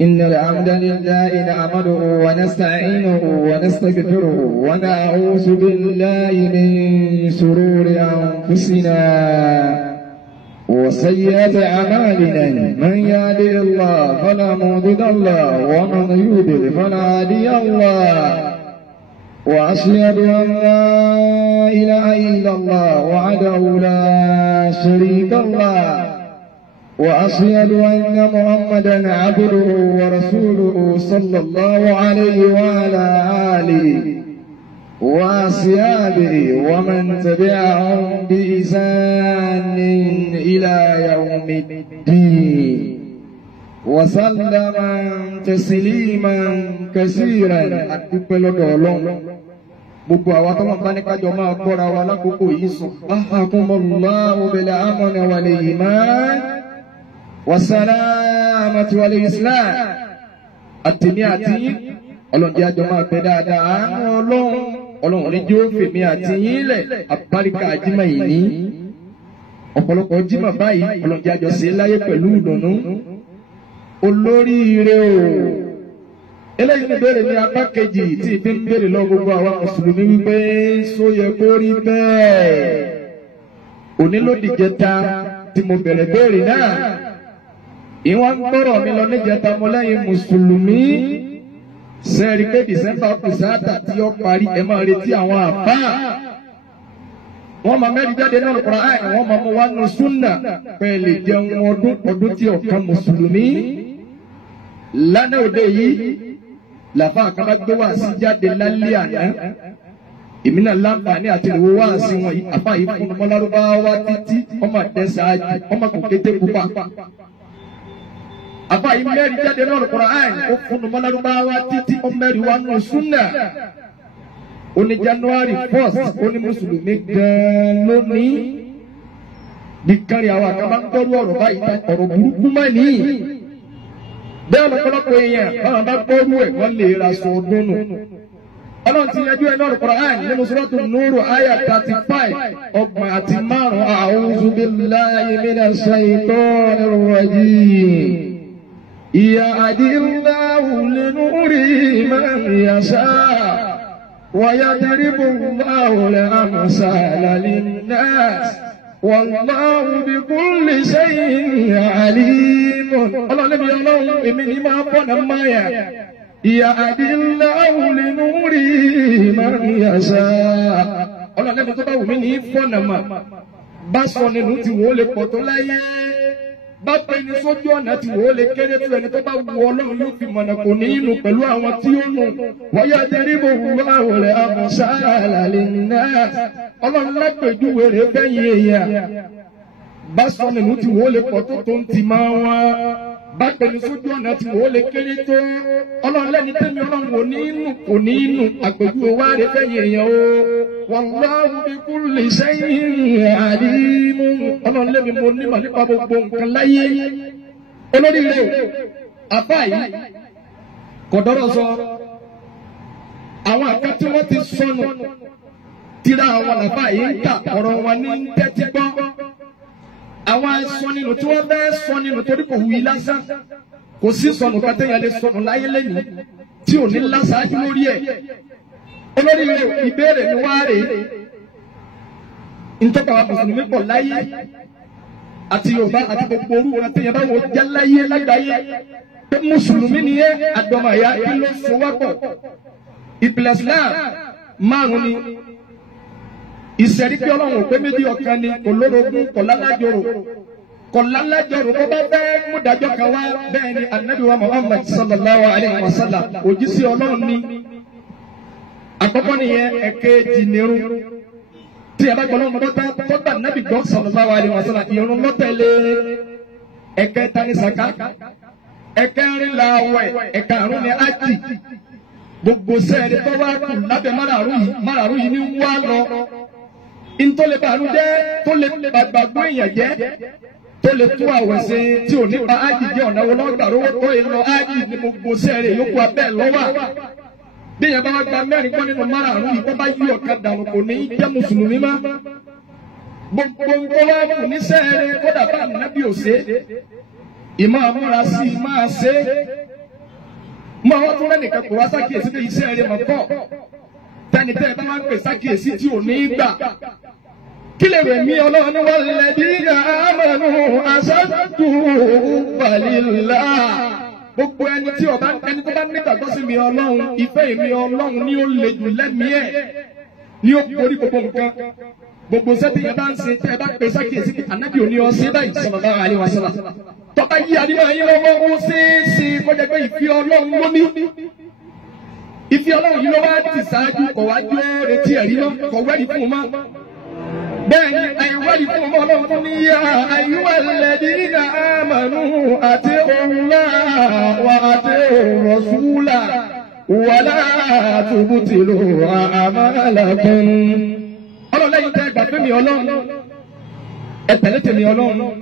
إن الحمد لله نحمده ونستعينه ونستغفره ونعوذ بالله من شرور أنفسنا وسيئات أعمالنا من يهده الله فلا مضل له ومن يضلل فلا هادي له وأشهد أن لا إله إلا الله وحده لا شريك له وأشهد أن محمدا عبده ورسوله صلى الله عليه وعلى آله وأصحابه ومن تبعهم بإحسان إلى يوم الدين وسلم تسليما كثيرا أتقبل دولون gbogbo àwa tó máa bá ní kájọ máa gbọ́ra wa lákòókò yìí subhanakumullahu bil amni wal iman wasalamati wal islam àtìmí àti ọlọ́njẹ́ àjọ máa pẹ́ dáadáa àánú ọlọ́run ní jó fèmí àti yín lẹ̀ àbáríkà àjímọ̀ yìí ní ọ̀pọ̀lọpọ̀ jímọ̀ báyìí ọlọ́njẹ́ àjọ sí láyé pẹ̀lú ìdùnnú olóríire o. eléyìí ní béèrè ní apá kejì tí ìpín ń béèrè lọ gbogbo àwa mùsùlùmí wípé só yẹ kó rí bẹ́ẹ̀. òní ló dìjẹta tí mo bẹ̀rẹ̀ béèrè náà ìwọ̀n ń gbọ́rọ̀ mi lọ níjẹta mo lẹ́yìn mùsùlùmí sẹ́ẹ̀rí pé dìsẹ́mbà kùsàtà tí ó parí ẹ̀ máa retí àwọn àbá wọ́n máa mẹ́rin jáde náà Kùránì wọ́n máa mú wá nù súnà pẹ̀lú jẹun ọdún tí ọ̀kan mùsùlùmí lánàá òde yìí làfà àkàbà gbé wá sí jáde lálẹ́ àná èmi náà láǹfààní àti ìwò wá sí wọn yìí àfà yìí fún ọmọ lárúbáwá títí ọmọ àdẹ́sàájì ọmọ kò kété pupa àfà yìí mẹ́rin jáde náà Kùránì ó fún ọmọ lárúbáwá títí ọmọ mẹ́rin wá nù súnà ó ní January 1st ó ní mùsùlùmí gan lónìí bí kárí àwọn àkàbà ń gbọ́rú ọ̀rọ̀ báyìí ọ̀rọ̀ burúkú má nìyí bẹ́ẹ̀ lọ́pọ̀lọpọ̀ èèyàn báwọn bá gbọ́rú ẹ̀ wọ́n lè ra sọ ọdún nù. ọlọ́run ti yanjú ẹ̀ náà Al-Qur'an nínú Suratu Nur àyà 35 ọgbọ̀n àti márùn-ún a'udhu billahi minash shaytanir rajim. yahdillahu linurihi man yasha' wa yadribullahu al-amsala lin-nas. والله بكل شيء عليم الله نبي الله من ما بنا مايا يهدي الله لنوره من يشاء الله نبي tó bá wù mí ní fọ́nà mà bá sọ nínú tí wọ́n lè pọ̀ tó láyé bá pẹ́ ní sójú ọ̀nà tí wọ́n lè kéré tó ẹni tó bá wù ọlọ́run yóò fi mọ̀nà kò ní inú pẹ̀lú àwọn tí ó nù wọ́n yá tẹ́rí bò wù àwọn rẹ̀ àmọ̀sáàlà lè ná ọlọ́run lápèjúwe rẹ̀ bẹ́yìn èèyàn bá sọ nínú tí wọ́n lè pọ̀ tó ń ti máa wá bá pẹ́ ní sójú ọ̀nà tí wọ́n lè kéré tó ọlọ́run lẹ́ni tẹ́mi ọlọ́run kò ní inú àpèjúwe wá rẹ̀ bẹ́yìn èèyàn o wallahu bi kulli shay'in alim ọlọ́run lẹ́mi mo nímọ̀ nípa gbogbo nǹkan láyé olórí rẹ̀ àbá yìí kọ̀dọ́rọ̀ sọ àwọn àká tí wọ́n ti sọnù tíra àwọn àbá yìí ń tà ọ̀rọ̀ wọn ní tẹ́tí gbọ́ àwọn sọ nínú tí wọ́n bẹ́ẹ̀ sọ nínú torí kò wí lásán kò sí sọnù kátẹ́yà lè sọnù láyé lẹ́yìn tí ò ní lásáájú lórí ẹ̀ olórí rẹ̀ ìbéèrè mi wá rèé ntọ́ka wa mùsùlùmí pọ̀ láyé àti Yorùbá àti gbogbo orú wọn tẹ̀yẹ̀ báwo jẹ́ láyé lágbàáyé pé mùsùlùmí ni yẹ àdọ́mọ̀ya kí ló so wá pọ̀ ìpìlẹ̀ Islam márùn ni ìṣẹ̀rí pé Ọlọ́run ò pé méjì ọ̀kan ni kò lórogún kò lálájọrò kò bó bá fẹ́ mú dájọ́ kan wá bẹ́ẹ̀ ni Ànábì wa Muhammad sallallahu alayhi wa sallam òjíṣẹ́ Ọlọ́run ni àkọ́kọ́ nìyẹn ẹ̀kejì nírun tí ẹ bá gbọ́ lọ́mọdé tó bá Nábì gbọ́ sallallahu alaihi wasallam ìrun lọ́tẹ̀lé ẹ̀kẹta ní sàká ẹ̀kẹrin làwẹ̀ ẹ̀karùn ní ájì gbogbo sẹ́ẹ̀rì tó wá kù lábẹ́ márààrún yìí ní wá lọ ntọ́lẹ̀ bàánú jẹ́ tó lè gbàgbọ́ èèyàn jẹ́ tó lè tú àwẹ̀ sí tí ò ní pa ájì jẹ́ ọ̀nà wọn lọ́gbà rówó tó yẹ lọ ájì ní gbogbo sẹ́ẹ̀rì yókù abẹ́ lọ́wọ́ bí yẹn bá wá gba mẹ́rin kọ́ nínú márààrún yìí kọ́ bá yí ọ̀kan dànù kò ní jẹ́ mùsùlùmí má gbogbo nǹkan wá kù ní sẹ́ẹ̀rì kódà bá nàbí òsè ìmọ̀ àmúra sí i máa ṣe Mo àwọn tó lẹ́nìkan kò wá sákìyèsí pé iṣẹ́ rẹ̀ mọ̀ pọ̀. Tẹ́ni tẹ́ ẹ bá máa ń pè sákìyèsí tí ò ní gbà. Kí lè rẹ̀ mí Ọlọ́run walladhina amanu ashaddu hubban-lillah. Gbogbo ẹni tí tó bá nígbàgbọ́ sí mi Ọlọ́run, ìfẹ́ mi Ọlọ́run ni ó le jù lẹ́mìí ẹ̀, ni ó borí gbogbo nǹkan. Gbogbo sẹ́tì yẹn bá ń ṣe tẹ́ ẹ bá pè sákìyèsí pé ànábì ò ní ọ ṣe báyìí sallallahu alaihi wasallam. Tọ́ba yí àdìmọ́ yín lọ́wọ́ ó ṣeéṣe kọjá pé ìfẹ́ Ọlọ́run ló ní. Ìfẹ́ Ọlọ́run yìí ló wá ti ṣáájú kọ̀ wá jó retí ẹ̀rí mọ́, kọ̀ wẹ́rì fún un mọ́. Bẹ́ẹ̀ni àìwẹ́rì fún un Ọlọ́run tó ní yá ayyuhal ladina amanu ati'u Allah wa ati'u rasula wa la tubtilu a'malakum. Ọlọ́run lẹ́yìn tẹ́ gbà fún mi Ọlọ́run, ẹ tẹ̀lé tèmi Ọlọ́run.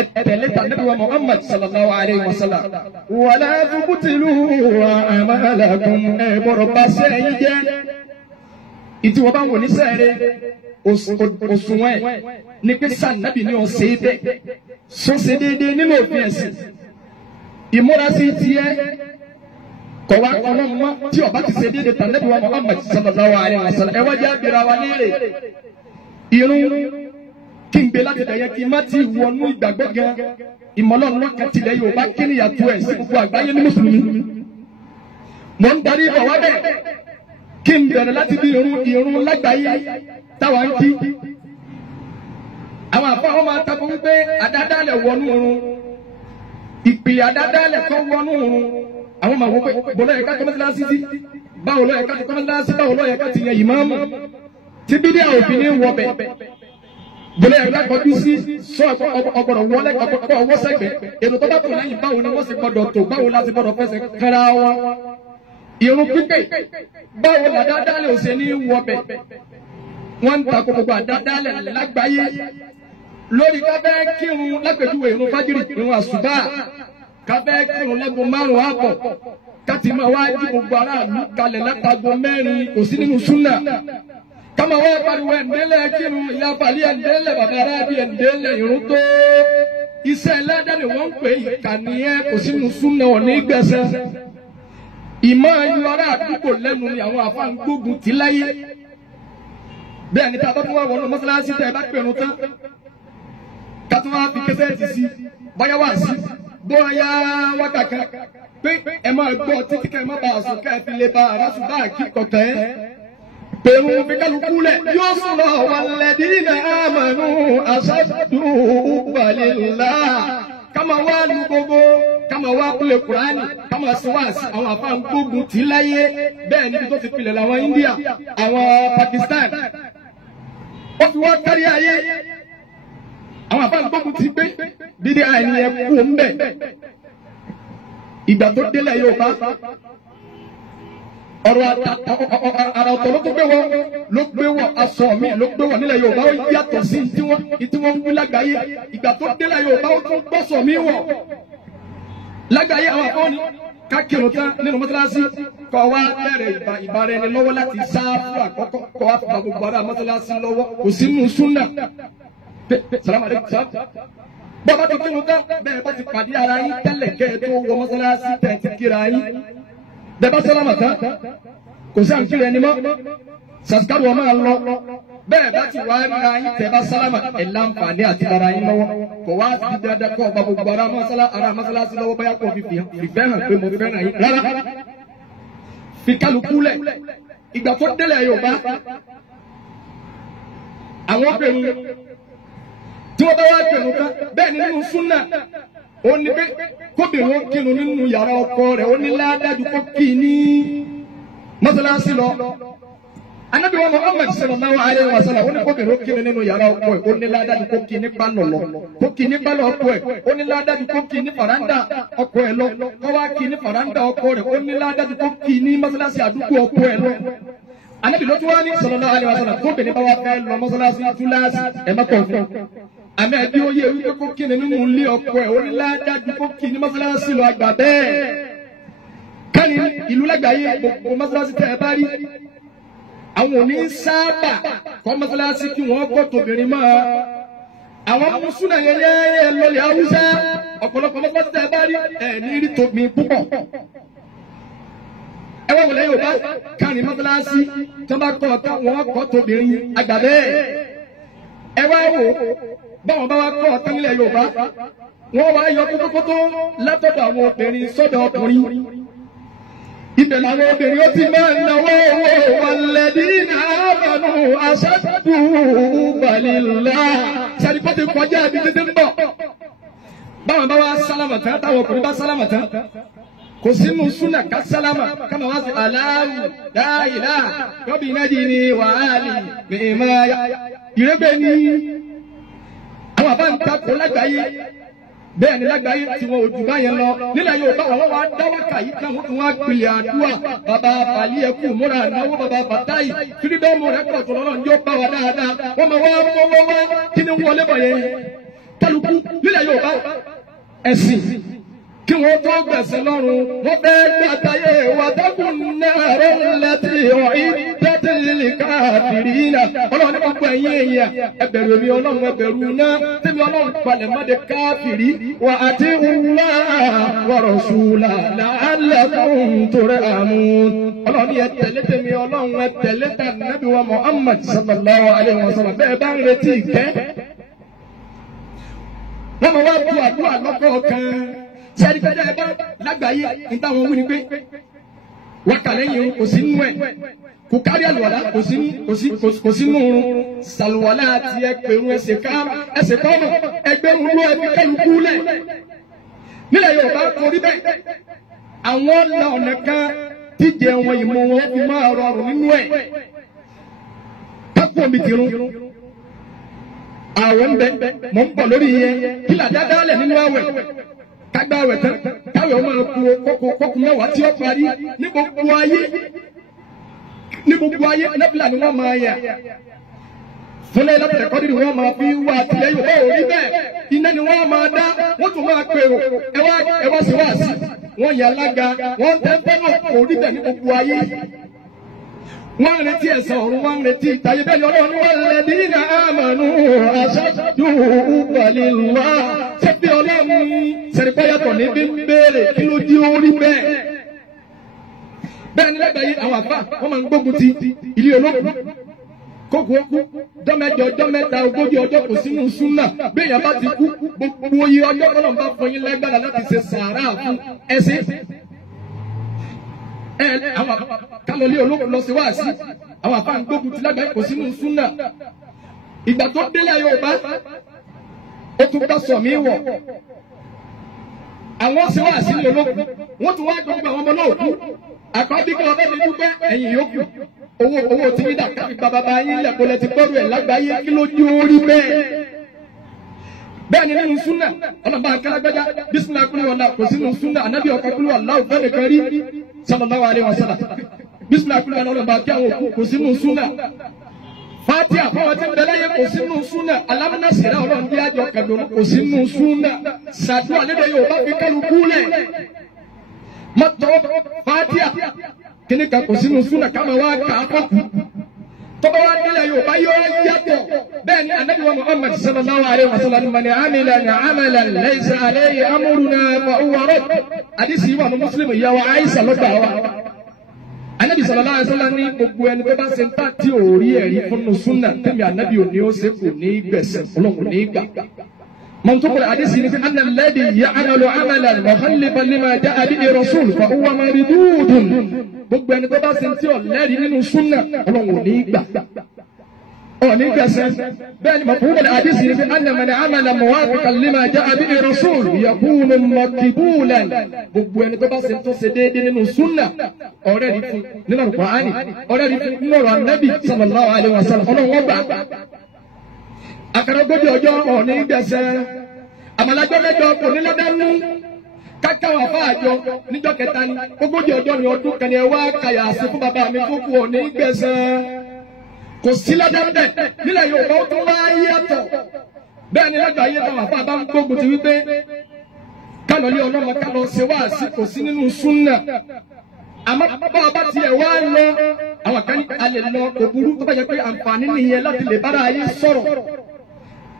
Ẹ̀tẹ̀lẹ́ta Ànábì wa Muhammad sallallahu alayhi wa sallam. Wa la tubtilu a'malakum. Ẹ gbọ́dọ̀ bá sẹ́yìn jẹ́. Ìtì wọ́n bá ń wò ní sẹ́ẹ̀rẹ́ òṣùwọ̀n ẹ̀ ní pé sànàbì ni ó ṣe é bẹ́ẹ̀. Sọ́sẹ̀ déédéé nínú òfin ẹ̀sìn. Ìmúrasí tiẹ̀ kọ̀wá ọlọ́run mọ́ tí ọba ti ṣe déédéé tà Ànábì wa Muhammad sallallahu alayhi wa sallam. Ẹ wá jẹ́ abira wa léèrè. Irun kí n gbé láti dẹ̀yẹ kí n má ti wọnú ìgbàgbọ́ gan ìmọ̀lọ́run lọ́kàn tilẹ̀ Yorùbá kí ni ìyàtọ̀ ẹ̀ sí gbogbo àgbáyé ní mùsùlùmí. Mo ń darí bọ̀ wá bẹ́ẹ̀ kí n bẹ̀rẹ̀ láti bí irun lágbàáyé táwa ń kí. Àwọn àfọ àwọn máa takò wípé àdádálẹ̀ wọnú irun, ìpè àdádálẹ̀ tó wọnú irun. Àwọn máa wọ pé bọ́lá yẹ ká kọ́ mọ́sálásí sí, báwo ló yẹ ká ti kọ́ mọ́sálásí, báwo ló yẹ ká ti yan ìmáàmù. Tí bídíà òfin ní wọ bẹ̀. Bọ́lá yẹ ká kọjú sí sọ ọgbọ̀dọ̀ wọlé ọgbọ̀dọ̀ ọwọ́ sẹ́gbẹ̀ẹ́. Èrò tó bá tó lẹ́yìn báwo ni wọ́n sì gbọ́dọ̀ tó, báwo láti gbọ́dọ̀ fẹsẹ̀ kára wọn. Irun pípé báwo làdádálẹ̀ ò ṣe ní wọbẹ̀. Wọ́n ń takò gbogbo àdádálẹ̀ lágbàáyé lórí kábẹ́ kírun lápẹ̀júwe irun fájírì, irun àsùbá, kábẹ́ kírun lẹ́gbọ̀n 5 àbọ̀, káti máa wá jí gbogbo aráàlú kalẹ̀ látago 4 kò sí nínú súnà. Kama wọ́n pariwo ẹ̀ǹdẹ́lẹ̀ kírun ìyá balẹ̀ ẹ̀ǹdẹ́lẹ̀ bàbá aráàbí ẹ̀ǹdẹ́lẹ̀ irun tó iṣẹ́ ẹlẹ́dẹ̀ni wọ́n ń pè ìkànnì ẹ̀ kò sí nínú súnà ọ̀ ní gbẹ̀sẹ̀. Ìmọ̀ ayọ̀ ará àdúgbò lẹ́nu ni àwọn àfáà ń gbógun tì láyé. Bẹ́ẹ̀ ni tá a bá tún wá wọnú mọ́sálásí tẹ́ ẹ bá pẹ̀rùn tán. Ká tún wá fi kẹsẹ́ẹ̀tì sí, báyá wà sí, bóyá wákàkà pé ẹ máa gbọ́ títí kẹ́ ẹ má bàa sùn kẹ́ ẹ fi lè ba àrásù bá àkíkọ̀tẹ́. Pẹ̀rùn fi kálukú lẹ̀ yóò sùn lọ walladina amanu ashaddu hubban-lillah. Kama wá lu gbogbo, kama wá kúlẹ̀ Kùránì, kama síwáàsì àwọn àfáà ń gbógun tì láyé. Bẹ́ẹ̀ níbi tó ti pilẹ̀ làwọn India, àwọn Pakistan. Ó fi wọ́n kárí ayé. Àwọn àfáà ń gbógun tì pé dídí àìní ẹ kú ń bẹ̀. Ìgbà tó délẹ̀ Yorùbá. Ọ̀rọ̀ àrà ọ̀tọ̀ ló gbé wọ̀ aṣọ mi ló gbé wọ̀ nílẹ̀ Yorùbá ó yàtọ̀ sí tí wọ́n ń wí lágbàáyé. Ìgbà tó délẹ̀ Yorùbá ó tún gbọ́sọ̀ mi wọ̀. Lágbàáyé àwọn àkọ́ni kákìrò tán nínú mọ́sálásí kọ́ wá bẹ̀rẹ̀ ìbára ẹni lọ́wọ́ láti sáfù àkọ́kọ́ kọ́ wá fún gbogbo ará mọ́sálásí lọ́wọ́ kò sí nínú súnà. Sàlámù aláìkùm sàlámù. Bọ́lá tó kírun tán bẹ́ẹ̀ bá ti pàdé ara yín tẹ́lẹ̀ kẹ́ ẹ tó wọ mọ́sálásí tẹ̀ ti kíra yín. Bẹ́ẹ̀ bá sálámà tán kò sí àǹkírẹ̀ ẹni mọ́ sàṣkárù ọmọ àlọ́ bẹ́ẹ̀ bá ti wá rí ayé tẹ̀ bá sálámà ẹ̀ láǹfààní àti ara yín lọ́wọ́ kò wá sí dandan kọ́ ọba gbogbo ara mọ́sálásí lọ́wọ́ báyà kọ́ fìfẹ́ hàn pé mo fẹ́ràn yín rárá fi kálukú lẹ̀ ìgbà tó délẹ̀ Yorùbá àwọn obìnrin tí wọ́n bá wá kẹrù kan bẹ́ẹ̀ ni nínú súnà ó ní pé kóbìnrin ó kírun nínú yàrá ọkọ rẹ̀ ó ní ládájú kó kí ní mọ́sálásí lọ. Ànábì wa Muhammad sallallahu alaihi wa sallam ó ní kóbìnrin ó kírun nínú yàrá ọkọ ẹ̀ ó ní ládájú kó kí ní pálọ̀ lọ kó kí ní pálọ̀ ọkọ ẹ̀ ó ní ládájú kó kí ní fàrándà ọkọ ẹ̀ lọ kó wá kí ní fàrándà ọkọ rẹ̀ ó ní ládájú kó kí ní mọ́sálásí àdúgbò ọkọ ẹ̀ lọ. Ànábì ló tún wá ní sallallahu alaihi wa sallam kóbìnrin bá wá fẹ́ lọ mọ́sálásí túláàsì ẹ̀ mọ́kọ̀ fún àmì ẹbí ó yẹ wípé kó kí ni nínú ilé ọkọ ẹ̀ ó ní ládájú kó kí ní mọ́sálásí lọ àgbà bẹ́ẹ̀. Kẹ́ni ìlú lágbàáyé gbogbo mọ́sálásí tẹ́ ẹ bá rí àwọn òní sábà kọ́ mọ́sálásí kí wọ́n kọ́ tóbìnrin mọ́ àwọn mùsùlùmí yẹyẹ lọlẹ̀ Haúsá ọ̀pọ̀lọpọ̀ mọ́sálásí tẹ́ ẹ bá rí ẹ̀ ní rí tóbi púpọ̀ ẹ wá wọlé Yorùbá káàrin mọ́tálásí tó bá kọ́ ọ̀tá wọn kọ́ tóbìnrin àgbà bẹ́ẹ̀ ẹ wá wò báwọn bá wá kọ́ ọ̀tá nílẹ̀ Yorùbá wọ́n wá yọ kótókótó látọ̀dọ̀ àwọn obìnrin sọ́dọ̀ ọkùnrin ibẹ̀ làwọn obìnrin ó ti máa ń náwó owó walladina amanu ashaddu balillah sẹ́ni kó ti kọjá ibi títí ń bọ̀ báwọn bá wá sálámà tán táwọn ọkùnrin bá sálámà tán kò sínú súnà ká sálámà káma wá sí aláàlú dáìlá rọ́bì najini wàhálì bèèmà ìrẹ́gbẹ́ ní àwọn àbá ń takò lágbàáyé bẹ́ẹ̀ ni lágbàáyé tí wọn ò jù báyẹn lọ nílẹ̀ Yorùbá àwọn wa dáwọ́ kàyí kan wọ́n tún wá gbilẹ̀ àdúrà bàbá àlí ẹkú múra náwó bàbá bàtáyì fírídọ́ọ̀mù rẹ̀ pọ̀ tó lọ́nà ní ó bá wa dáadáa wọ́n máa wá mọ́wọ́ wá kí ni wọlé bọ̀ yẹn kálukú nílẹ̀ Yorùbá ẹ̀sìn kí wọ́n tó gbẹ̀sẹ̀ lọ́rùn wọ́n fẹ́ gbàtàyè wà dákun náà rẹ̀ lẹ́tì ọ̀hìn tẹ́tìlì káàkiri náà ọlọ́run ní gbogbo ẹ̀yìn èèyàn ẹbẹ̀rù mi ọlọ́run ẹbẹ̀rù náà tẹ́mi ọlọ́run palẹ̀ mọ́dé káàkiri wà àti wúlá wa rasula la'allakum turhamun ọlọ́run ní ẹtẹ̀lé tẹ́mi ọlọ́run ẹtẹ̀lé tà nàbí wa Muhammad sallallahu alayhi wa sallam bẹ́ẹ̀ bá ń retí ìkẹ́ wọ́n máa wá bu àdúrà lọ́kọ̀ọ̀kan sẹ́ni fẹ́ dẹ́ bá lágbàáyé níta wọn wí ni pé wákàlẹ́ yìí kò sí nínú ẹ̀ kò kárí àlùwàlá kò sí nínú oorun sàlùwàlá àti ẹgbẹ̀rún ẹsẹ̀ kọ́mọ̀ ẹgbẹ̀rún ló ẹbí kẹlùkú lẹ̀ nílẹ̀ Yorùbá kò rí bẹ́ẹ̀ àwọn ọ̀nà kan tíjẹ wọn ìmọ̀ wọn fi máa rọrùn nínú ẹ̀ pápọ̀ mi kìrún àwọn ń bẹ mọ̀ ń bọ̀ lórí yẹn kí làdá dálẹ̀ nínú àwẹ̀ kágbá àwẹ̀ tán káwẹ̀ ọmọ kókó mẹ́wàá tí ó parí ní gbogbo ayé nẹ́fìlà ni wọ́n máa yà fúnlẹ̀ lọ́tẹ̀lẹ̀ kọ́dí ni wọ́n máa fi wá àtìlẹ́yìn ó rí bẹ́ẹ̀ iná ni wọ́n máa dá wọ́n tún máa pèrò ẹwà sí wá sí wọ́n yà lága wọ́n tẹ́ńtẹ́ náà kò rí bẹ́ẹ̀ ní gbogbo ayé wọ́n retí ẹ̀san ọ̀run wọ́n retí ìtayé bẹ́ẹ̀ ni Ọlọ́run walladina amanu ashaddu balillah sẹ́bí Ọlọ́run sẹ́ríkọ́yàtọ̀ ní bí ń béèrè kí ló di orí bẹ́ẹ̀. bẹ́ẹ̀ ni lágbàáyé àwọn àfà wọ́n máa ń gbógun ti ilé olókùn kókò ókú jọ́mẹ́jọ jọ́mẹ́ta ogójì ọjọ́ kò sínú súnà béèyàn bá ti kú gbogbo iye ọjọ́ kọ́nà bá fún yín lágbára láti ṣe sàárà fún ẹsẹ̀ àwọn kálọ̀lé olókùn lọ sí wá sí àwọn àfà ń gbógun ti lágbàáyé kò sínú súnà ìgbà tó délé Yorùbá ó tún bá sọ mí wọ̀ àwọn ṣe wá sí ní olókùn wọ́n tún wá gbogbo àwọn ọmọ náà kú àkọ́bí kí wọ́n bẹ́ẹ̀ ní dúpẹ́ ẹ̀yìn yòókù owó tí yín dà káfí bàbá yín lẹ́kọ̀ọ́ lẹ́ti gbọ́dọ̀ ẹ̀ lágbàáyé kí ló dé orí bẹ́ẹ̀. bẹ́ẹ̀ ni nínú súnà ọlọ́mọba akẹ́lágbẹ́já bísímìlá kúlú wàlá kò sínú súnà ànábì ọkọ̀ kúlú wàlá òfẹ́ nìkan rí sallallahu alaihi wasallam bísímìlá kúlú wàlá ọlọ́mọba akẹ́ àwọn òkú kò sínú súnà. Fatiha fọwọ́ tí bẹ̀rẹ̀ yẹ kò sínú súnà alámúnásìrá ọlọ́run bí àjọ kẹdùn kò sínú súnà sàdúrà lédè Yorùbá fi kálukú lẹ̀ mọ́tò Fatiha kíní kan kò sínú súnà ká máa wá kà á kọ́kù tọ́ba wá nílẹ̀ Yorùbá yóò yàtọ̀ bẹ́ẹ̀ ni anabi wa Muhammad sallallahu alayhi wa sallam man amila amalan laysa alayhi amruna fa huwa radd àdìsí wà ní Muslim ìyàwó Aisha lọ́gbà wa anabi sallallahu alayhi wa sallam ní gbogbo ẹni tó bá ṣe ń tà tí ò rí ẹ̀rí fún súnà tẹ̀mí anabi ò ní ó ṣe kò ní gbẹ̀sẹ̀ ọlọ́run ní gbà. منطق الحديث أن الذي يعمل عملا مخالفا لما جاء به الرسول فهو مردود gbogbo ẹni tó bá ṣe tí ò lẹ́rìí nínú súnà ọlọ́run ní gbà ní gbẹ̀sẹ̀ bẹ́ẹ̀ ni مفهوم الحديث أن من عمل موافقا لما جاء به الرسول يكون مقبولا gbogbo ẹni tó bá ṣe tó ṣe déédéé nínú súnà ọ̀rẹ́ rí fún nínú Al-Qur'ani ọ̀rẹ́ rí fún nínú ọ̀rọ̀ Ànábì sallallahu alaihi wasallam ọlọ́run gbà akaragoji ọjọ́ ọ̀ní gbẹ̀sẹ̀ àmàlájọ́ mẹ́jọ kò ní lọ́dẹ́nu káká wà fún àjọ níjọ́ kẹta ni ogójì ọjọ́ ni ọdún kan ni ẹ wá kàyà sí fún bàbá mi tó kù ọ̀ní gbẹ̀sẹ̀ kò sí lọ́dẹ́ndẹ̀ nílẹ̀ Yorùbá ó tún wá yàtọ̀ bẹ́ẹ̀ ni lágbàáyé táwọn àfa bá ń gbógun ti wípé kálọ̀ lé ọlọ́mọ kálọ̀ ṣe wá sí kò sí nínú súnà àmọ́ bá ọba tiẹ̀ wá lọ àwọn kan ní alẹ́ lọ kò burú tó bá yẹ pé àǹfààní nìyẹn láti lè bára ayé sọ̀rọ̀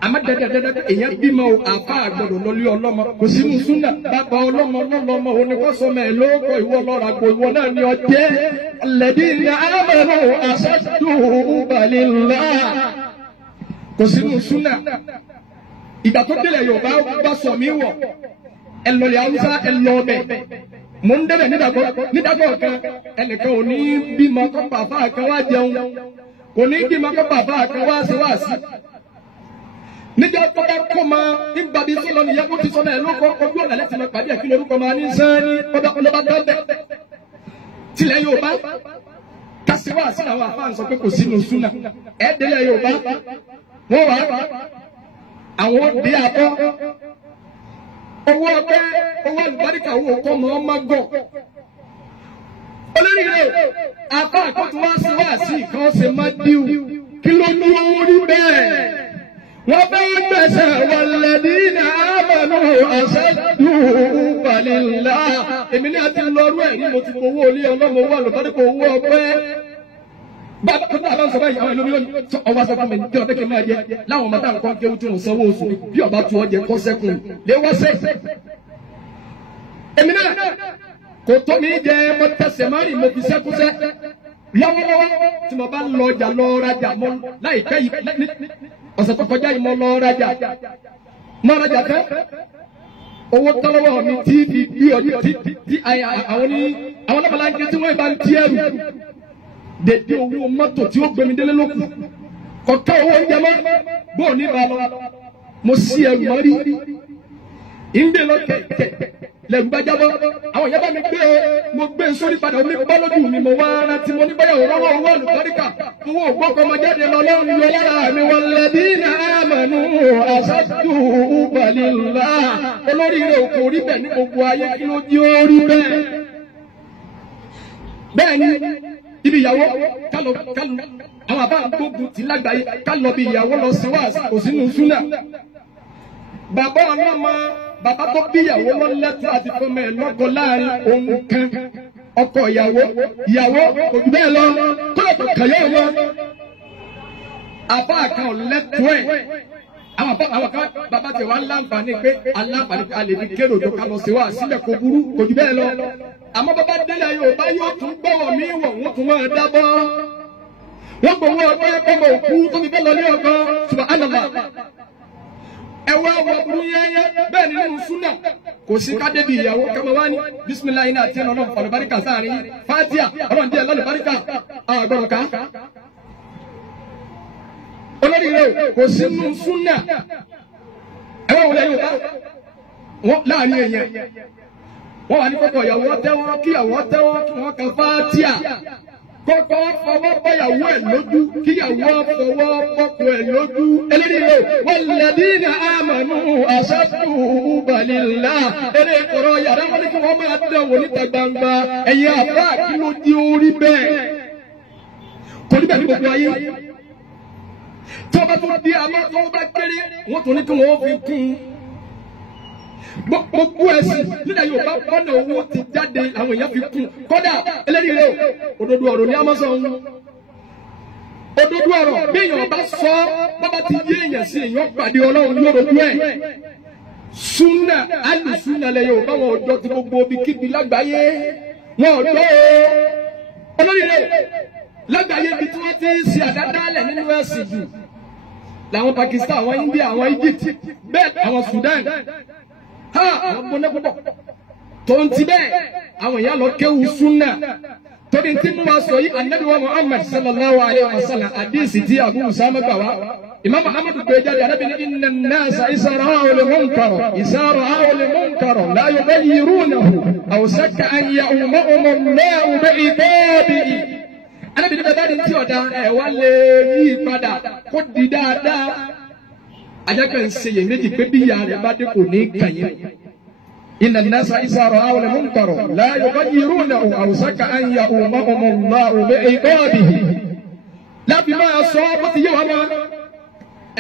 àmọ́ dẹ́dẹ́dẹ́dẹ́ èèyàn bímọ àfa àgbọ̀dọ̀ lọ́lé ọlọ́mọ kò sínú súnà bàbá ọlọ́mọ lọ́lọ́mọ oníkọ́sọmọ ẹ̀ lóko ìwọ lọ́ra gbo ìwọ náà ni ọjẹ́ alladhina amanu ashaddu hubban lillah kò sínú súnà ìgbà tó délẹ̀ Yorùbá bá sọ mí wọ̀ ẹ lọ́lẹ̀ Haúsá ẹ lọ ọbẹ̀ mo ń débẹ̀ nídàgọ́ kan ẹnìkan ò ní bímọ kọ́ bàbá kan wá jẹun kò ní bímọ kọ́ bàbá kan wá sí wá sí níjọ́ tó bá kó ma nígbà bí sọlọ nìyẹn kó ti sọ náà lóko ojú ọ̀nà lẹ́sìn lọ pàdé ẹ̀kí lórúkọ máa ní sẹ́ni ọlọ́ba tó bẹ̀ tilẹ̀ Yorùbá kásíwá sí àwọn àfáà sọ pé kò sínú súnà ẹ̀ẹ́dẹ́lẹ̀ Yorùbá wọ́n wà àwọn òde àbọ̀ owó ọgbẹ́ owó àlùbáríkà owó ọkọ mọ́ ọmọ gọ̀ olórí rẹ̀ apá àkọ́tún wá sí wá sí kan ṣe má díù kí ló ní owó rí bẹ́ẹ̀ wọ́n bá gbẹ̀sẹ̀ walladina amanu ashaddu hubban lillah èmi ní àti lọ́rú ẹ̀ ní mo ti fowó olé ọlọ́mọ owó àlùbáríkà owó ọgbẹ́ bàbá tó náà bá ń sọ báyìí àwọn ẹlòmíràn ọwọ́ sọ fún mi tí ọ̀fẹ́ kí n máa jẹ láwọn ọmọdé àwọn kan kéwú tí wọ́n sanwó oṣù bí ọba tó ọjẹ kọ́ sẹ́kùn lé wá sẹ́. èmi náà kò tó mi jẹ mo tẹsẹ̀ máa rìn mo fi sẹ́kúsẹ́ lọ́wọ́lọ́wọ́ tí mo bá ń lọ ọjà lọ rajà mọ́ láìpẹ́ yìí ọ̀sẹ̀ tó kọjá yìí mo lọ rajà mọ́ rajà tẹ́ owó tọ́lọ́wọ́ mi tí bí ọdún tí àwọn ọlọ́mọláńkẹ́ tí wọ́n bá ń tí ẹrù dèdè owó mọ́tò tí ó gbẹmí délé lókun kọ̀ọ̀kan owó oúnjẹ mọ́ bó ní ba lọ mo sí ẹrù mọ́rí ìgbé lọ kẹ̀kẹ́ lẹ́rù bá jábọ́ àwọn ìyá bá mi gbé mo gbé sórí padà omi bá lójú mi mo wá rántí mo ní báyọ̀ lọ́wọ́ owó olùkọ́ríkà owó ògbókọ̀ ọmọ jáde lọ lọ́rùn yọ lára mi walladina amanu ashaddu hubban lillah olórí rẹ̀ òkò rí bẹ́ẹ̀ ní gbogbo ayé kí ló jí ó rí bẹ́ẹ̀ bẹ́ẹ̀ ni ibi ìyàwó kálọ àwọn àbá gbógun ti lágbàáyé kálọ bí ìyàwó lọ sí wáàsí kò sínú súnà bàbá ọlọ́mọ bàbá tó bí ìyàwó lọ́lẹ́tọ́ àti fọmọ ẹ̀ lọ́kọ láàrin òun kan ọkọ ìyàwó kò jù bẹ́ẹ̀ lọ tó lọ́tọ̀ kàyọ́ wọn àbá kan lẹ́tọ́ ẹ̀ àwọn kan bàbá tẹ̀ wá láǹfààní pé aláǹfààní a lè fi kéré òjò ká lọ sí wáàsí sílẹ̀ kò burú kò jù bẹ́ẹ̀ lọ àmọ́ bàbá délé Yorùbá yóò tún gbọ́wọ́ mí wọ̀ wọ́n tún máa dábọ́ wọ́n gbowó ọgbẹ́ kọ́mọ òkú tó fi fẹ́ lọ ní ọgbọ́n subhanallah ẹ̀wọ́ àwọn burú yẹ́yẹ́ bẹ́ẹ̀ ni nínú súnà kò sí ká débi ìyàwó kẹmọ wá ní bisimilayi náà tí ọlọ́run ọlọ́baríkà sáàrin fatia ọlọ́run díẹ̀ lọ́lọ́baríkà àgbọ̀rọ̀ ká olórí rẹ̀ kò sí nínú súnà ẹ̀wọ́ wọlé Yorùbá wọn láàrin èèyàn wọ́n wà ní kọ́kọ́ ìyàwó tẹ́wọ́ kí ìyàwó tẹ́wọ́ kí wọ́n kan fátíà kọ́kọ́ fọwọ́ bọ́yàwó ẹ̀ lójú kí ìyàwó fọwọ́ bọ́kọ ẹ̀ lójú eléyìí lò walladina amanu ashaddu hubban lillah eré kọ̀rọ̀ yàrá wọn ni kí wọ́n máa dán wò níta gbangba ẹ̀yin àbá kí ló di orí bẹ́ẹ̀ kò ní bẹ́ẹ̀ ní gbogbo ayé tí wọ́n bá tún di àmọ́ tí wọ́n bá kéré wọ́n tún ní kí wọ́n fi kún gbogbo ẹ̀sìn nílẹ̀ Yorùbá ọ̀nà owó ti jáde àwọn èèyàn fi kún kọ́dà eléyìí rẹ̀ òdodo ọ̀rọ̀ ní amọ́sọ̀ ọ̀hún òdodo ọ̀rọ̀ bí èèyàn bá sọ bábá ti yé èèyàn sí èèyàn pàdé Ọlọ́run yóò rojú ẹ̀ súnà alùsúnà lẹ̀ Yorùbá wọn ọjọ́ ti gbogbo ibi kíbi lágbàáyé wọn ọjọ́ olóyè rẹ̀ lágbàáyé ibi tí wọ́n ti ń ṣe àdádálẹ̀ nínú ẹ̀sìn jù làwọn Pakistan àwọn India àwọn Egypt bẹ́ẹ̀ àwọn Sudan àwọn gbóná púpọ̀ tó ń ti bẹ́ẹ̀ àwọn èèyàn lọ kéwù súnà torí tí mo wá sọ yìí Ànábì wa Muhammad sallallahu alayhi wa sallam àdìsí tí Abu Usama gbà wá Imam Ahmad gbé jáde Ànábì ní inna an-nasa idha ra'aw al-munkara la yughayyirunahu aw shakka an ya'ummahum Allahu bi'iqabihi Ànábì ní bẹ́ẹ̀ bá ní tí ọ̀dà ẹ̀ wá lè yí padà kó di dáadáa ajaka ń ṣe iyèméjì pé bí ìyá rẹ̀ bá dé kò ní kàyé inna an-nasa idha ra'aw al-munkara la yughayyirunahu aw shakka an ya'ummahum Allahu bi'iqabihi láti máa sọ bó ti yé wa máa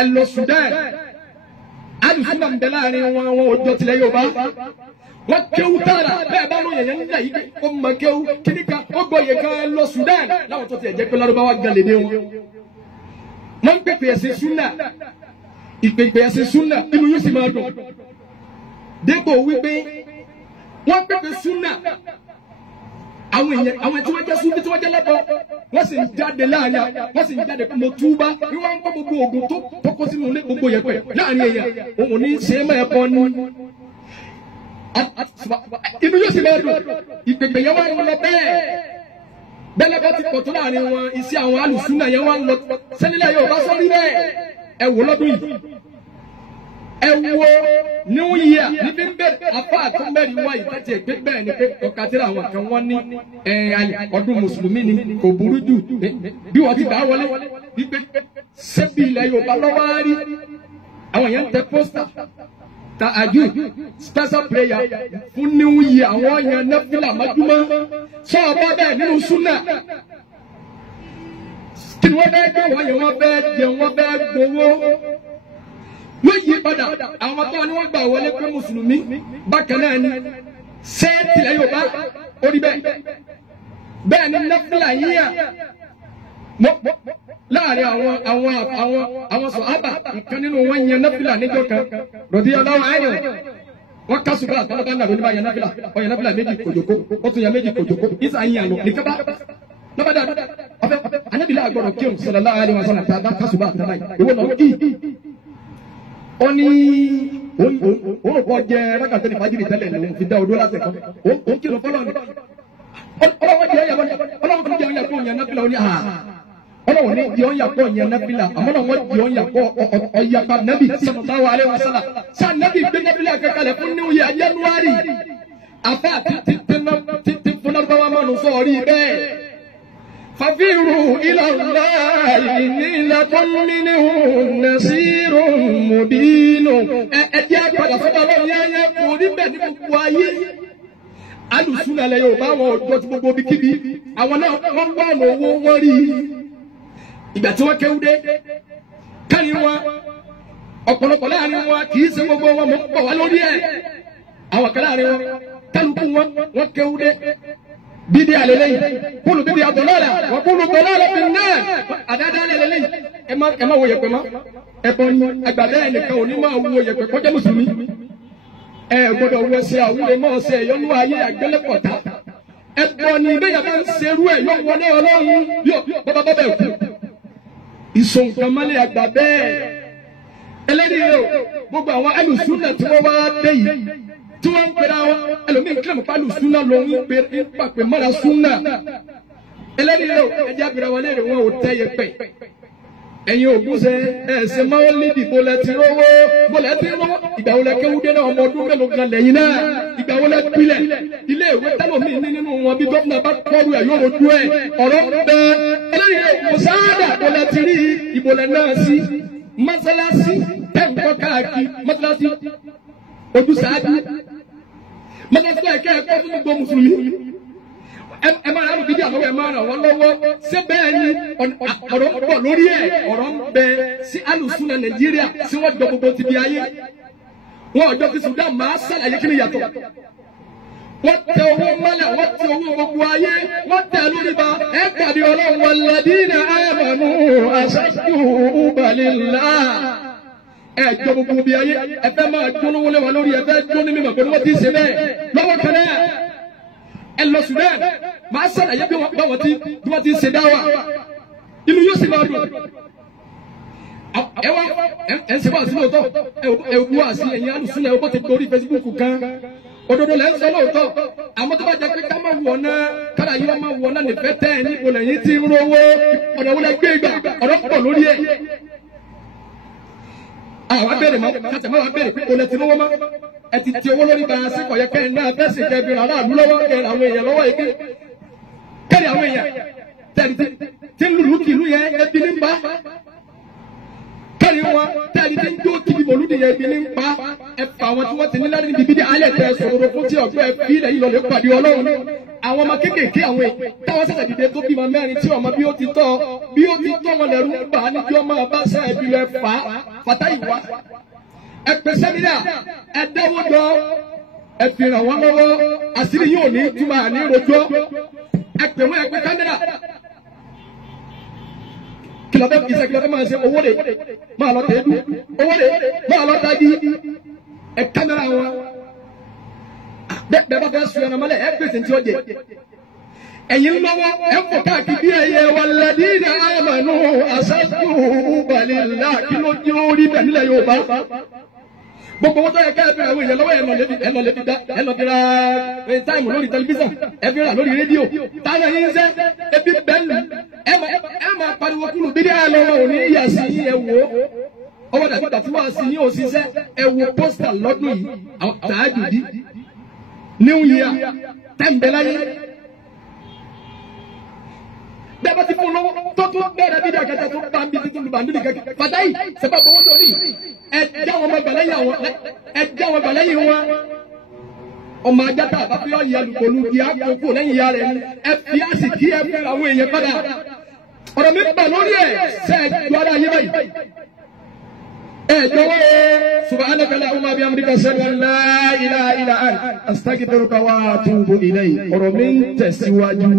ẹ lọ Sudan alùsùnà ń bẹ láàrin wọn òjò tilẹ̀ Yorùbá wọn kéwú tààrà bẹ́ẹ̀ bá lóye yẹn nílẹ̀ yìí ó mọ kéwú kíníkà ó gbọ́yè kan ẹ lọ Sudan láwọn tó ti ẹ̀jẹ̀ pé lárúbáwá gan lédè wọn ń pèpè ẹ̀sìn súnà ìpèpè ẹ̀sìn súnà inú yóò sì máa dùn dépò wípé wọ́n pèpè súnà àwọn èèyàn àwọn tí wọ́n jẹ́ súnbí tí wọ́n jẹ́ lẹ́bọ̀ wọ́n sì ń jáde láàrin wọ́n sì ń jáde pé mo túbá bí wọ́n ń gbọ́ gbogbo oògùn tó kó sínú ilé gbogbo yẹpẹ̀ láàrin èèyàn òun ní ṣe é máa ẹ̀kọ́ ní inú yóò sì máa dùn ìpèpè yẹn wọ́n ń lọ bẹ́ẹ̀ bẹ́ẹ̀ bá ti pọ̀ tó láàrin wọn iṣẹ́ àwọn alùsúnà yẹn wọ́n ń lọ sẹ́nílẹ̀ yóò bá sọ́rí bẹ́ẹ̀ ẹ wò lọ́dún yìí ẹ wo new year níbi ń bẹ̀rẹ̀ apá àtúnbẹ̀rẹ̀ wá ìtàjì ẹ̀gbẹ́ bẹ́ẹ̀ ni pé ọ̀kadìrà àwọn kan wọ́n ní ọdún mùsùlùmí ni kò burú jù bí wọ́n ti bá wọlé wípé ṣebí ilẹ̀ Yorùbá lọ́wọ́ á rí àwọn yẹn ń tẹ pósítà ta àjù special prayer fún new year àwọn yẹn nẹ́fìlà májúmọ́ sọ ọba bẹ́ẹ̀ nínú súnà kí ni wọ́n bẹ́ẹ̀ gbé wọ́n yẹn wọ́n bẹ́ẹ̀ jẹun wọ́n bẹ́ẹ̀ gbowó wọ́n yí padà àwọn tó ní wọ́n gbà wọlé pé mùsùlùmí bákan náà ni ṣé tilẹ̀ Yorùbá orí bẹ́ẹ̀ ni nẹ́fìlà yíyà láàrin àwọn sọ̀hábà ìkan nínú wọn yan nẹ́fìlà níjọ́ kan rọ̀dí ọlọ́wọ́ ayọ̀ wọ́n ká ṣùgbọ́n àtàwọn bá ń nàró níbà yan nẹ́fìlà ọ̀yàn nẹ́fìlà méjì kòjòkó ó tún yan méjì kòjòkó ìsà yín àná nìkan bá lọ́bàdà ọ̀fẹ́ anábìlẹ̀ àgbọ̀rọ̀ kí òun sallallahu alaihi wasallam tá a bá ká ṣùgbọ́n àtàwọn ìwọ náà kí ó ní òun kò jẹ rákàtẹ́ ní fàájìrì tẹ́lẹ̀ ní òun fi dá odó láti ẹ̀kọ́ òun kìlọ̀ fọlọ́ ni ọlọ́wọ́ jẹ́ ọlọ́wọ́ tó jẹ́ ọ̀yà kó yẹn náfìlà ó ní ọlọ́wọ́ ní jẹ́ ọ̀yà kó yẹn náfìlà àmọ́ náà wọ́n jẹ́ ọ̀yà kó ọ̀yà pa nábì sallallahu alaihi wasallam sá nábì gbé náfìlà kẹkẹlẹ̀ fún new year January afẹ́ àti tí fúnarbáwá máa nù sọ̀rí bẹ́ẹ̀. ففروا إلى الله إني لكم منه نصير مبين ẹjẹ́ padà sọ́dọ̀ Ọlọ́run yẹ́yẹ́ kò rí bẹ́ẹ̀ ní gbogbo ayé alùsùnà lẹ Yorùbá àwọn ọ̀dọ́ tí gbogbo bíkíbi àwọn náà wọ́n gbọ́ ọ̀nà owó wọ́n rí ìgbà tí wọ́n kéwú dé kárí wọn ọ̀pọ̀lọpọ̀ láàrin wọn kì í ṣe gbogbo wọn mọ̀ pọ̀ wá lórí ẹ̀ àwọn kan láàrin wọn kálukú wọn kéwú dé bídí àlélẹ́yìn kúlù bídí àtọ̀lọ́lá wọ́n kúlù tọ̀lọ́lá fi náà àdáadáa àlélẹ́yìn ẹ má wo yẹ̀pẹ̀ mọ́ ẹ̀bọ̀n ni àgbàdo ẹnìkan ò ní máa wo yẹ̀pẹ̀ kọjá mùsùlùmí ẹ gbọ́dọ̀ wọ sí àwúre máa ṣe ẹ̀yọ́nú ayé àgbélépọ̀tà ẹ̀bọ̀n ni bẹ́ẹ̀ yàtọ̀ ń ṣerú ẹ̀ yọ wọlé Ọlọ́run yọ bọ́bá bẹ́ẹ̀ kú ìsọ̀nkànmọ́lẹ̀ àgbà bẹ́ẹ̀ ẹlẹ́dìí o gbogbo àwọn alùsùnà tí wọ́n wá dé yìí tí wọ́n ń pera wọn ẹlòmíín kílẹ̀ mọ́ pálù súnà ló ń pàpè mọ́ra súnà ẹlẹ́ni rẹ̀ ẹjẹ́ àgbèrè wọlé rẹ̀ wọn ò tẹ́ yẹ pẹ̀ ẹ̀yin ògúnṣe ẹ̀sẹ̀ máa ń lídì bọ́lẹ̀ tí rówó ìgbà wo lẹ kéwúdé náà ọmọ ọdún mélòó kan lẹ́yìn náà ìgbà wo lẹ pilẹ̀ ilé ìwé tẹ́lọ̀míín ní nínú wọn bí gómìnà bá kọ́rù ẹ̀ yóò rojú ẹ̀ ọ̀rọ̀ bẹ ẹlẹ́ni rẹ̀ mọ̀sáádà bọ́lẹ̀ tí rí ìbọ̀lẹ̀ náà sí mọ́sálásí tẹ̀ ń kọ́ káàkiri mọ́sálásí ojúṣàájú mọ́tòsí ẹ̀kẹ́ ẹ̀kọ́ fún gbogbo mùsùlùmí ẹ máa rán bídí àlọ́wọ́ ẹ máa ràn wọ́n lọ́wọ́ ṣé bẹ́ẹ̀ ni ọ̀rọ̀ ń bọ̀ lórí ẹ̀ ọ̀rọ̀ ń bẹ sí alùsùnà Nàìjíríà tí wọ́n jọ gbogbo ti di ayé wọn ọjọ́ ti Sudan máa ṣàlàyé kí ni yàtọ̀ wọ́n tẹ owó mọ́lẹ̀ wọ́n tẹ owó gbogbo ayé wọ́n tẹ lórí ba ẹ̀ pàdé Ọlọ́run walladina amanu ashaddu hubbalillah ẹjọ gbogbo bí ayé ẹfẹ máa jóná wọlé wa lórí ẹfẹ jóná mímọ pé wọ́n ti ṣe bẹ́ẹ̀ lọ́wọ́ kan náà ẹ lọ Sudan máa ṣàlàyé bí wọ́n ti ṣe dáwà inú yóò sì máa dùn ẹ wá ẹ ń ṣe bá àti lóòótọ́ ẹ wú àti ẹ̀yin alùsùn ẹ wọ́n ti torí Facebook kan òdodo lẹ́ ń sọ lóòótọ́ àmọ́ tó bá jẹ́ pé ká máa wọ̀ náà kára yìí wọ́n máa wọ̀ náà nífẹ̀ẹ́ tẹ́ ẹ níbo lẹ́yìn tí ń rówó ọ̀dọ̀ wọlé gbé ìgbà ọ̀rọ̀ pọ̀ lórí ẹ̀ àwọn abẹ́rẹ́ mọ́ kàtà máa bẹ̀rẹ̀ pé olè ti lówó mọ́ ẹ ti ti owó lórí ba síkọ̀ yẹ kẹ́rin náà bẹ́ẹ̀ sì kẹ́ bí aráàlú lọ́wọ́ kẹ́rin àwọn èèyàn lọ́wọ́ yìí kẹ́rin àwọn èèyàn tẹ̀lé tí ń lùlù kìlú yẹn ẹbí ní pa kẹ́rin wọn tẹ̀lé tí ń jó kìlì mòlúdi yẹn ẹbí ní pa ẹ̀fà wọn tí wọ́n ti nílá níbi bídí alẹ́ tẹ̀ sọ̀rọ̀ fún tí ọ̀gbẹ́ fi ilẹ̀ yìí lọ́lẹ̀ pàdé Ọlọ́run àwọn ọmọ kéékèèké àwọn èèyàn táwọn ṣẹ̀ṣẹ̀ dìde tó bímọ mẹ́rin tí ọmọ bí ó ti tọ́ wọn lẹ́rú ń bà á ní bí ọmọ bá ṣe ẹbí lẹ fà á fàtà ìwà ẹ pè sẹ́mínà ẹ dáwọ́ jọ ẹ fi ràn wọ́n lọ́wọ́ àṣírí yóò ní túmọ̀ àní rojọ́ ẹ pè wọ́n ẹ pè kámẹ́rà kìlọ̀ bẹ́ẹ̀ kìsẹ̀ kìlọ̀ bẹ́ẹ̀ máa ṣe owó de máa lọ tẹ́ẹ̀dù owó de máa lọ tagi ẹ̀ kámẹ́rà wọn bẹ́ẹ̀ bá fẹ́ sùn ẹ̀nà mọ́lẹ̀ ẹ̀ gbèsè tí ó jẹ ẹ̀yin lọ́wọ́ ẹ̀ fọ́ káàkiri bí ẹ̀yẹ walladina amanu asadu balillah kí ló jẹ́ orí bẹ́ẹ̀ nílẹ̀ Yorùbá gbogbo wọn tó yẹ ká ẹ fi àwọn èèyàn lọ́wọ́ ẹ lọ lè fi dá ẹ lọ fi ra táìmù lórí tẹlifíṣàn ẹ fi rà lórí rédíò táwọn yín sẹ ebi bẹ́ẹ̀lì ẹ máa pariwo kúrò bí díẹ̀ lọ́wọ́ òní yà sí yín ẹ wò ó ọwọ́ dàbí dàtí wàá sí yín òṣìṣẹ́ ẹ wo pósítà lọ́dún yìí tààjùdí New Year tẹ̀m̀bẹ̀láyé bẹ́ẹ̀ bá ti fún lọ́wọ́ tó tún bẹ́ẹ̀rẹ̀ bí dàkẹ́tà tó bá ń bí títún lùbàndú nìkan fàtáyì sẹ́pà bọ́wọ́ lónìí ẹ̀dá wọn gbàlẹ́yìn wọn ọmọ ajáta àbáfí ọ̀yẹ́ alùpùpù kí á kókó lẹ́yìn ìyá rẹ̀ ẹ fi á sì kí ẹ fi àwọn èèyàn padà ọ̀rọ̀ mi bà lórí ẹ̀ sẹ́ ẹ̀ ju ara yé báyìí ẹ̀ jọ̀wọ́ subhanaka allahumma wa bihamdika ashhadu an la ilaha illa anta astaghfiruka wa atubu ilayk ọ̀rọ̀ mi ń tẹ̀síwájú.